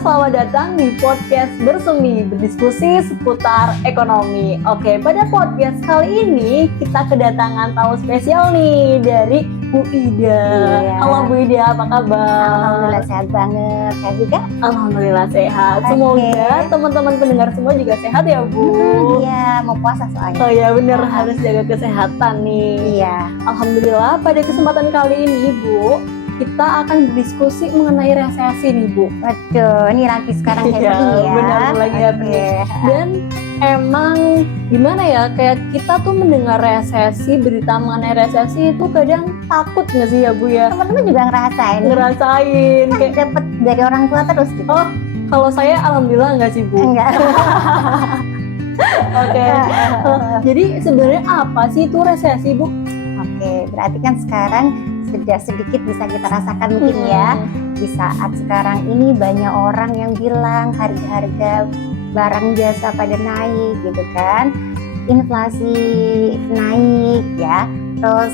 selamat datang di podcast Bersemi, berdiskusi seputar ekonomi. Oke, pada podcast kali ini kita kedatangan tamu spesial nih dari Bu Ida. Iya. Halo Bu Ida, apa kabar? Alhamdulillah sehat banget. Saya juga. Alhamdulillah sehat. Oke. Semoga teman-teman pendengar semua juga sehat ya Bu. Iya, mau puasa soalnya. Oh ya bener, Ah. harus jaga kesehatan nih. Iya. Alhamdulillah pada kesempatan kali ini Bu, kita akan berdiskusi mengenai resesi nih Bu. Waduh, ini lagi sekarang Iya, happening ya. benar, lagi Oke. happening. Dan emang gimana ya, kayak kita tuh mendengar resesi, berita mengenai resesi itu kadang takut nggak sih ya Bu ya? Teman-teman juga ngerasain. Ngerasain Kan kayak, dapat dari orang tua terus gitu. oh kalau saya alhamdulillah nggak sih Bu. Enggak. Oke. Jadi sebenarnya apa sih itu resesi Bu? Oke, berarti kan sekarang sudah sedikit bisa kita rasakan mungkin ya. Di saat sekarang ini banyak orang yang bilang harga-harga barang jasa pada naik gitu kan. Inflasi naik ya. Terus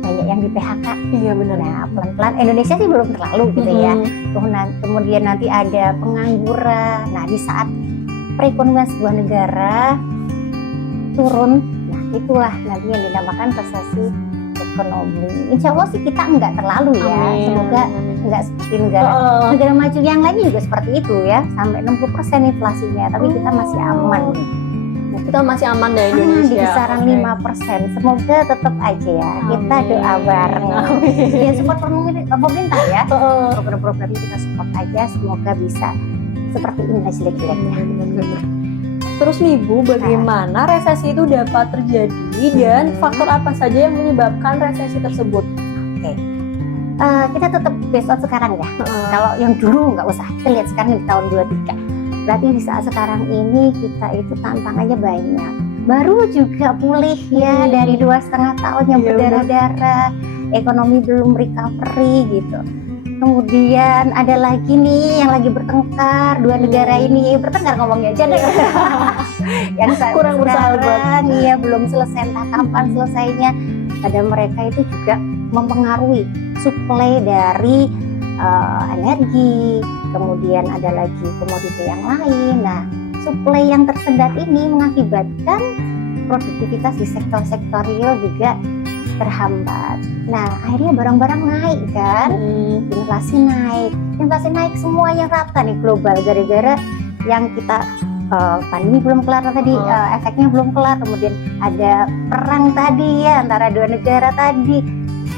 banyak yang di PHK. Iya benar. Nah, pelan-pelan Indonesia sih belum terlalu gitu ya. Kemudian nanti ada pengangguran. Nah, di saat perekonomian sebuah negara turun, nah itulah nanti yang dinamakan resesi ekonomi. Insya Allah sih kita enggak terlalu ya. Amin. Semoga enggak seperti negara maju yang lain juga seperti itu ya, sampai 60% inflasinya, tapi kita masih aman. Kita masih aman dari Aman Indonesia. di kisaran Oke. 5%. Semoga tetap aja ya. Kita Amin. doa bareng. Amin. Ya support pemerintah ya. Program-program ini kita support aja, semoga bisa seperti ini jelek-jeleknya. Terus nih Bu, bagaimana resesi itu dapat terjadi dan faktor apa saja yang menyebabkan resesi tersebut? Kita tetap based on sekarang ya. Kalau yang dulu nggak usah, kita lihat sekarang di tahun 23. Berarti di saat sekarang ini kita itu tantangannya banyak. Baru juga pulih ya dari 2,5 tahun yang Iya, berdarah-darah, ekonomi belum recovery gitu. Kemudian ada lagi nih yang lagi bertengkar, dua negara ini bertengkar ngomongnya aja deh. Yang Kurang bersahabat. sekarang ya belum selesai, entah kapan selesainya. Pada mereka itu juga mempengaruhi suplai dari energi, kemudian ada lagi komoditi yang lain. Nah, suplai yang tersendat ini mengakibatkan produktivitas di sektor-sektor real juga terhambat. Nah, akhirnya barang-barang naik kan, inflasi naik semuanya rata nih global gara-gara yang kita pandemi belum kelar tadi, efeknya belum kelar, kemudian ada perang tadi ya antara dua negara tadi,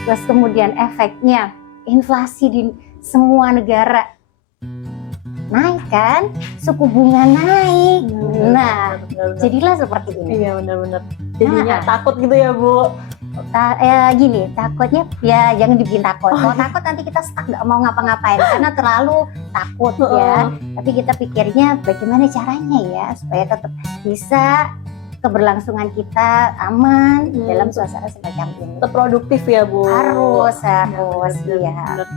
terus kemudian efeknya inflasi di semua negara naik kan, suku bunga naik. Nah, jadilah seperti ini. Iya benar-benar. Jadinya Nah. takut gitu ya Bu. Gini, takutnya ya jangan dibikin takut. Kalau takut nanti kita stuck nggak mau ngapa-ngapain karena terlalu takut ya. Tapi kita pikirnya bagaimana caranya ya supaya tetap bisa keberlangsungan kita aman dalam suasana semacam ini. Tetap produktif ya Bu. Harus Benar, ya. benar.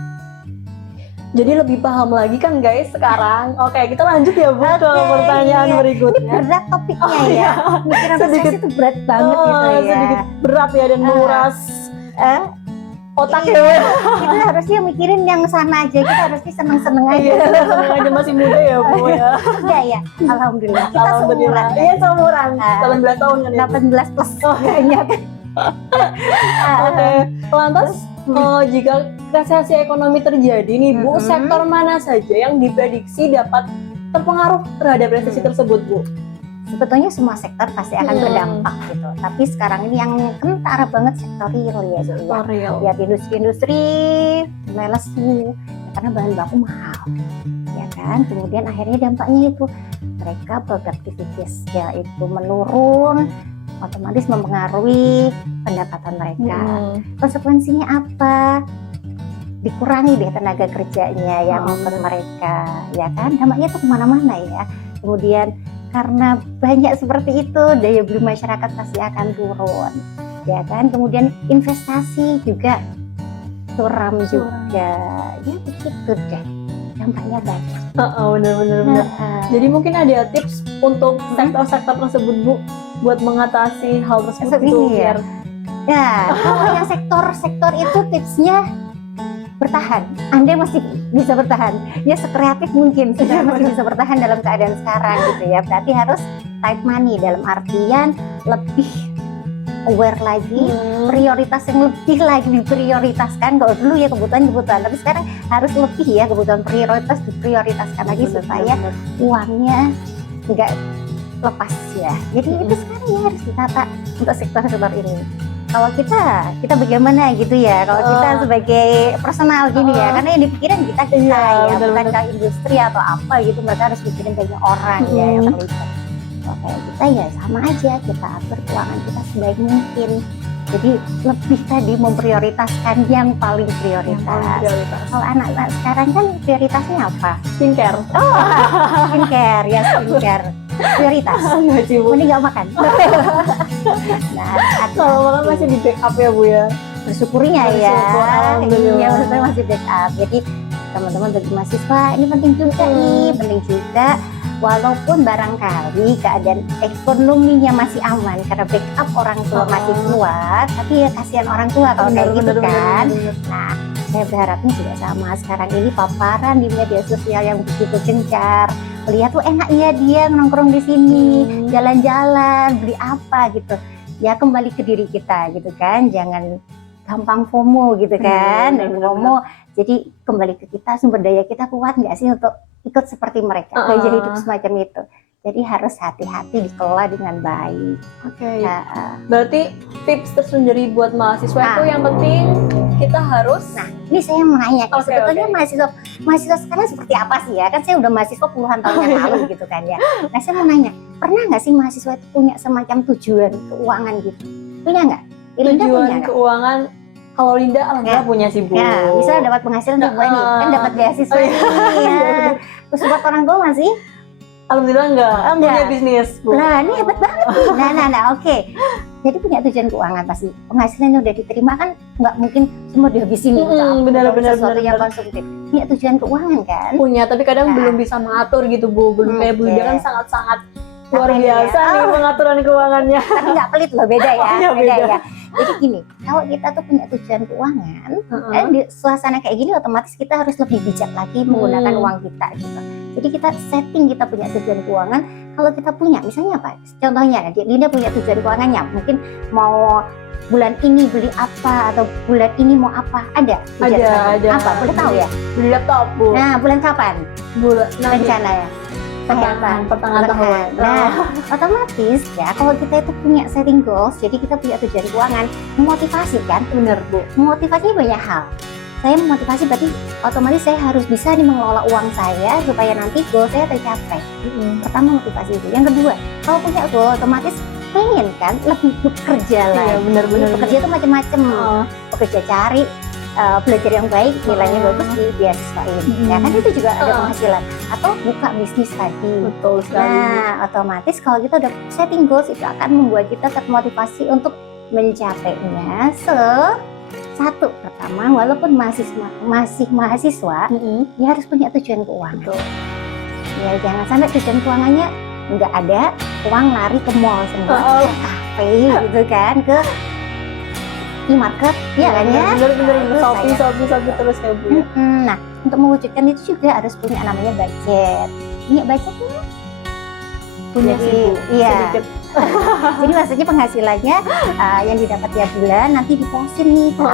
Jadi lebih paham lagi kan guys sekarang. Oke, kita lanjut ya Bu ke Oke, pertanyaan iya. Ini berikutnya. berat topiknya Oh, ya. iya. Mikiran Sedikit- resesi itu berat banget gitu ya. Sedikit berat ya dan menguras Eh, otak iya. ya. Kita harusnya mikirin yang sana aja. Kita harusnya seneng-seneng aja. Iya, senang aja masih muda ya Bu ya. Enggak ya, alhamdulillah. Kita Alhamdulillah. seumuran. Iya, seumuran. Ah. 18 tahun kan ya. 18 plus kayaknya kan. Oke. Lantas jika resesi ekonomi terjadi nih Bu, sektor mana saja yang diprediksi dapat terpengaruh terhadap resesi tersebut Bu? Sebetulnya semua sektor pasti akan berdampak gitu. Tapi sekarang ini yang kentara banget sektor real ya. Sektor real. Ya industri mulai lesu karena bahan baku mahal. Ya kan? Kemudian akhirnya dampaknya itu mereka produktivitasnya itu menurun, otomatis mempengaruhi pendapatan mereka. Konsekuensinya apa? Dikurangi deh tenaga kerjanya yang ke mereka, ya kan? Dampaknya itu kemana-mana ya. Kemudian karena banyak seperti itu, daya beli masyarakat pasti akan turun, ya kan? Kemudian investasi juga suram juga, ya begitu deh. Dampaknya banyak. Benar. Jadi mungkin ada tips untuk sektor-sektor tersebut Bu, buat mengatasi hal tersebut gitu Iya. biar Ya, kalau yang sektor-sektor itu tipsnya bertahan. Anda masih bisa bertahan. Ya sekreatif mungkin sudah masih bisa bertahan dalam keadaan sekarang gitu ya. Berarti harus type money dalam artian lebih aware lagi, prioritas yang lebih lagi diprioritaskan. Kalau dulu ya kebutuhan, tapi sekarang harus lebih ya kebutuhan prioritas diprioritaskan lagi supaya uangnya nggak lepas ya. Jadi itu sekarang ya harus ditata untuk sektor-sektor ini. Kalau kita bagaimana gitu ya? Kalau kita sebagai personal gini ya, karena yang dipikirin kita ya, bukan ke industri atau apa gitu. Mereka harus mikirin banyak orang ya yang terlibat. Kalau kayak kita ya sama aja, kita atur keuangan kita sebaik mungkin. Jadi lebih tadi memprioritaskan yang paling prioritas. Kalau anak-anak sekarang kan prioritasnya apa? Skincare. Skincare ya, skincare prioritas. Ini nggak makan. Nah, kalau makan masih di backup ya Bu ya. Bersyukurnya ya. Iya, maksudnya masih backup. Jadi teman-teman bagi mahasiswa ini penting juga nih, penting juga. Walaupun barangkali keadaan ekonominya masih aman karena backup orang tua masih kuat, tapi ya kasihan orang tua kalau kayak gitu kan. Nah, saya berharapnya juga sama. Sekarang ini paparan di media sosial yang begitu gencar, lihat tuh enak ya dia nongkrong di sini, jalan-jalan, beli apa gitu. Ya kembali ke diri kita gitu kan, jangan gampang FOMO gitu kan. Dan FOMO, jadi kembali ke kita, sumber daya kita kuat nggak sih untuk ikut seperti mereka, gaya hidup semacam itu. Jadi harus hati-hati dikelola dengan baik. Oke. Berarti tips tersendiri buat mahasiswa itu yang penting kita harus. Nah, ini saya mau nanya, sebetulnya mahasiswa sekarang seperti apa sih ya? Kan saya udah mahasiswa puluhan tahun yang lalu gitu kan ya. Nah, saya mau nanya, pernah nggak sih mahasiswa itu punya semacam tujuan keuangan gitu? Punya nggak? Tujuan keuangan. Kalau Linda, alhamdulillah punya sih Bu. Ya, bisa dapat penghasilan dari nih, kan dapat beasiswa nih. Ya. Terus buat orang tua masih? Alhamdulillah enggak. Punya bisnis Bu. Nah, ini hebat banget nih. Nah, oke. Jadi punya tujuan keuangan pasti. Penghasilan yang udah diterima kan nggak mungkin semua dihabisin benar sesuatu yang konsumtif. Punya tujuan keuangan kan? Punya, tapi kadang belum bisa mengatur gitu Bu. Belum kayak Bu Linda kan sangat-sangat luar biasa nih pengaturan keuangannya. Tapi nggak pelit loh, beda ya. Beda ya. Jadi gini, kalau kita tuh punya tujuan keuangan, di suasana kayak gini otomatis kita harus lebih bijak lagi menggunakan uang kita gitu. Jadi kita setting kita punya tujuan keuangan. Kalau kita punya, misalnya apa? Contohnya, Linda punya tujuan keuangannya, mungkin mau bulan ini beli apa atau bulan ini mau apa? Ada. Apa? Boleh tahu ya? Beli laptop Bu. Nah, bulan kapan? Bulan rencana ya. Pertengahan tahun. Nah, otomatis ya kalau kita itu punya setting goals, jadi kita punya tujuan keuangan, memotivasi kan? Bener Bu. Memotivasinya banyak hal. Saya memotivasi berarti otomatis saya harus bisa nih mengelola uang saya supaya nanti goal saya tercapai. Pertama motivasi itu. Yang kedua, kalau punya goal otomatis pengen kan lebih bekerja lah. Iya, bener. Bekerja itu macam-macam. Bekerja cari belajar yang baik, nilainya bagus di beasiswain. Ya kan itu juga ada penghasilan. Atau buka bisnis tadi. Betul sekali. Nah, otomatis kalau kita udah setting goals itu akan membuat kita termotivasi untuk mencapainya. Satu, pertama, walaupun masih mahasiswa, dia harus punya tujuan keuangan. Betul. Ya jangan sampai tujuan keuangannya nggak ada, uang lari ke mall semua, ke kafe gitu kan, ke e-market, ya kan ya? Bener. Shopee terus kayak Bu. Nah, untuk mewujudkan itu juga harus punya namanya budget. Punya budgetnya? Punya sih Bu. Iya. Sedikit. Jadi maksudnya penghasilannya yang didapat tiap bulan nanti diposin nih ke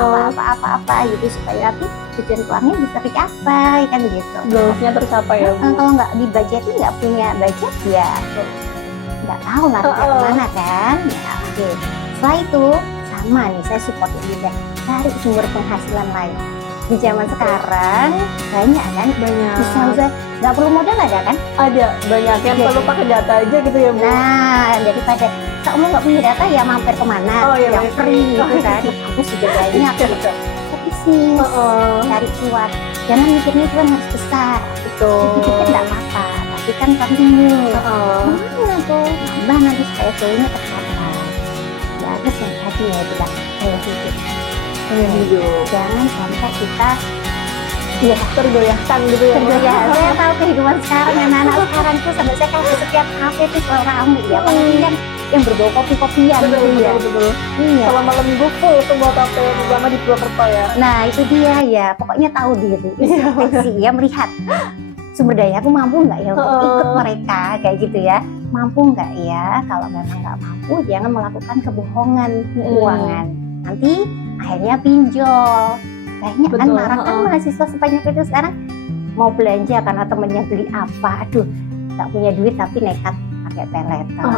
apa gitu supaya nanti tujuan keuangannya bisa tercapai kan gitu. Goalsnya tercapai ya Bu. Kalau nggak dibudgetin, nggak punya budget ya nggak tahu lah kemana kan. Ya oke. Setelah itu sama nih, saya support juga cari sumber penghasilan lain. Di zaman sekarang banyak kan, bisa nggak perlu modal ada kan? Ada banyak yang perlu pakai data aja gitu ya Bu. Nah, daripada kamu nggak punya data ya mampir kemana yang free gitu kan? Aku sudah banyak gitu. Tapi sih cari cuan, jangan mikirnya cuan harus besar. Betul. Dikit nggak apa-apa, tapi kan continue. Mana tuh nambah nanti supaya goalnya tercapai. Ya terus yang tadi ya itu kan kayak hidup. Jangan sampai kita tergoyahkan gitu ya. Saya tahu kehidupan sekarang anak-anak sekarang tuh sampai saya kalau di setiap kafe itu selalu ramai ya. Apalagi kan yang berbau kopi-kopian Betul, gitu ya. betul. Iya. Kalau malam minggu full semua kafe terutama di Purwokerto ya. Nah itu dia ya, pokoknya tahu diri, introspeksi ya, melihat sumber daya aku mampu nggak ya untuk ikut mereka kayak gitu ya, mampu nggak ya. Kalau memang nggak mampu, jangan melakukan kebohongan keuangan, nanti akhirnya pinjol. Kayaknya kan Betul, marak kan mahasiswa sebanyak itu sekarang mau belanja karena temennya beli apa, aduh nggak punya duit tapi nekat pakai peleton.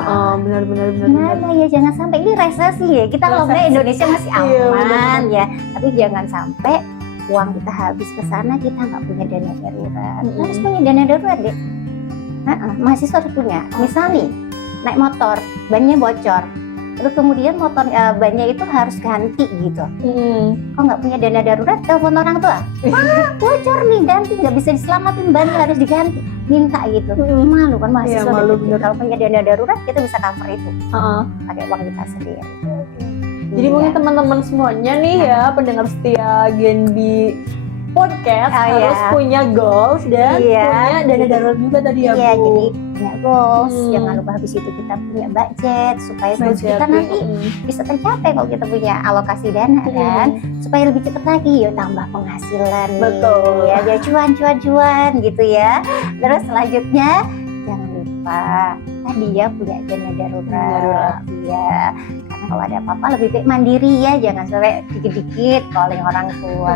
Benar. Gimana ya, jangan sampai ini resesi ya. Kita ngomongnya Indonesia masih Iya, aman ya, tapi jangan sampai uang kita habis ke sana kita nggak punya dana darurat. Harus punya dana darurat deh. Mahasiswa harus punya. Misal nih naik motor, bannya bocor, terus kemudian motor bannya itu harus ganti gitu. Kok nggak punya dana darurat, telepon orang tua, bocor nih ganti, nggak bisa diselamatin, bannya harus diganti, minta gitu. Malu kan mahasiswa. Iya, malu, gitu. Kalau punya dana darurat kita bisa cover itu pakai uang kita sendiri. Jadi mungkin teman-teman semuanya nih ya, pendengar setia Genbi Podcast harus punya goals dan punya dana darurat juga tadi ya, Iya, Bu. jadi punya goals, jangan lupa habis itu kita punya budget supaya goals kita nanti bisa tercapai kalau kita punya alokasi dana kan, supaya lebih cepat lagi yuk tambah penghasilan nih. Betul. Ya, biar cuan gitu ya. Terus selanjutnya jangan lupa tadi ya punya dana darurat. Ya, karena kalau ada apa-apa lebih baik mandiri ya, jangan sampai dikit-dikit calling orang tua.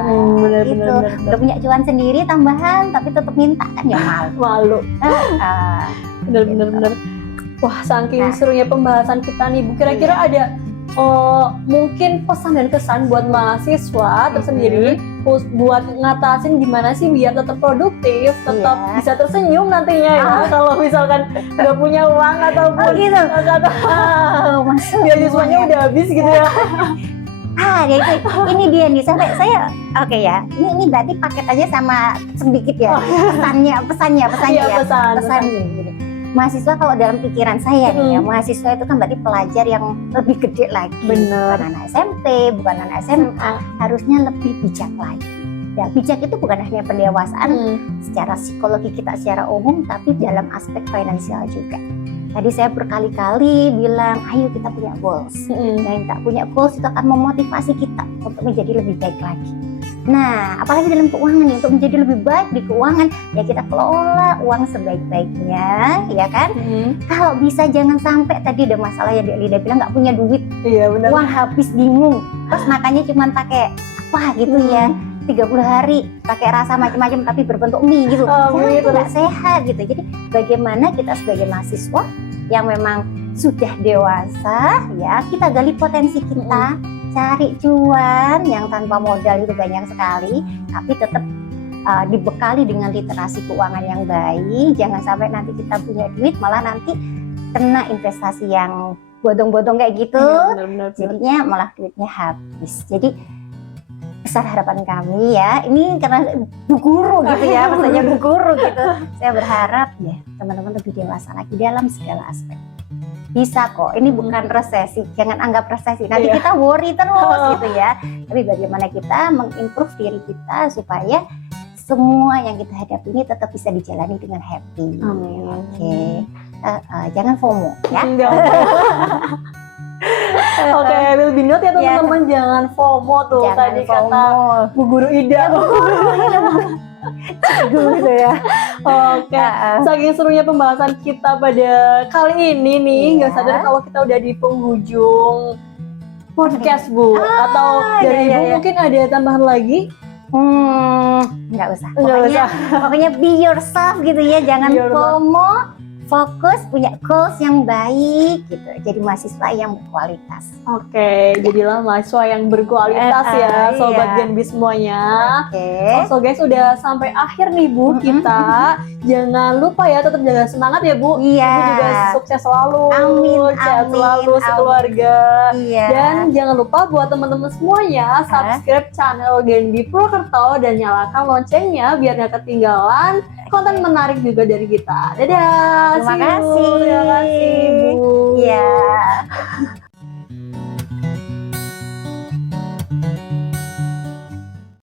Gitu. Udah punya cuan sendiri tambahan tapi tetap minta kan ya malu. Bener. Wah, saking serunya pembahasan kita nih, Bu. Kira-kira ada mungkin pesan dan kesan buat mahasiswa tersendiri buat ngatasin gimana sih biar tetap produktif, tetap bisa tersenyum nantinya ya kalau misalkan nggak punya uang ataupun beasiswanya udah habis gitu ya. Ya itu, ini dia nih saya oke ya. Ini berarti paket aja sama sedikit ya pesannya Iya, ya. pesan. Gini. Mahasiswa kalau dalam pikiran saya nih ya, mahasiswa itu kan berarti pelajar yang lebih gede lagi. Bener. Bukan anak SMP, bukan anak SMA, harusnya lebih bijak lagi. Ya, bijak itu bukan hanya pendewasaan secara psikologi kita secara umum, tapi dalam aspek finansial juga. Tadi saya berkali-kali bilang, ayo kita punya goals. Yang tak punya goals itu akan memotivasi kita untuk menjadi lebih baik lagi. Nah, apalagi dalam keuangan nih, untuk menjadi lebih baik di keuangan, ya kita kelola uang sebaik-baiknya, ya kan? Kalau bisa jangan sampai tadi ada masalah yang Lida bilang nggak punya duit, uang habis bingung, terus makannya cuma pakai apa gitu ya. 30 hari pakai rasa macam-macam tapi berbentuk mie gitu. Itu nggak sehat gitu. Jadi bagaimana kita sebagai mahasiswa yang memang sudah dewasa ya, kita gali potensi kita, cari cuan yang tanpa modal itu banyak sekali, tapi tetap dibekali dengan literasi keuangan yang baik. Jangan sampai nanti kita punya duit malah nanti kena investasi yang bodong-bodong kayak gitu. Jadinya malah duitnya habis. Jadi besar harapan kami ya, ini karena Bu Guru gitu ya, maksudnya Bu Guru gitu, saya berharap ya teman-teman lebih dewasa lagi dalam segala aspek. Bisa kok, ini bukan resesi, jangan anggap resesi, nanti kita worry terus gitu ya, tapi bagaimana kita mengimprove diri kita supaya semua yang kita hadapi ini tetap bisa dijalani dengan happy. Oke. Jangan FOMO ya. Oke, will be note ya teman-teman, jangan FOMO tuh. Jangan tadi FOMO. kata Bu Guru Ida. Gitu ya. Oke, saking serunya pembahasan kita pada kali ini nih, nggak sadar kalau kita udah di penghujung podcast, Bu. Atau dari Ibu mungkin ada tambahan lagi? Nggak usah. Pokoknya be yourself gitu ya, jangan FOMO. Fokus, punya goals yang baik gitu. Jadi mahasiswa yang berkualitas. Oke, jadilah mahasiswa yang berkualitas ya, Sobat Genbi semuanya. So guys, udah sampai akhir nih Bu kita. Jangan lupa ya tetap jaga semangat ya Bu. Ibu juga sukses selalu. Sehat selalu sekeluarga. Dan jangan lupa buat teman-teman semuanya subscribe channel Genbi Purwokerto dan nyalakan loncengnya biar gak ketinggalan konten menarik juga dari kita. Dadah. Terima kasih. Terima kasih, Bu. Iya.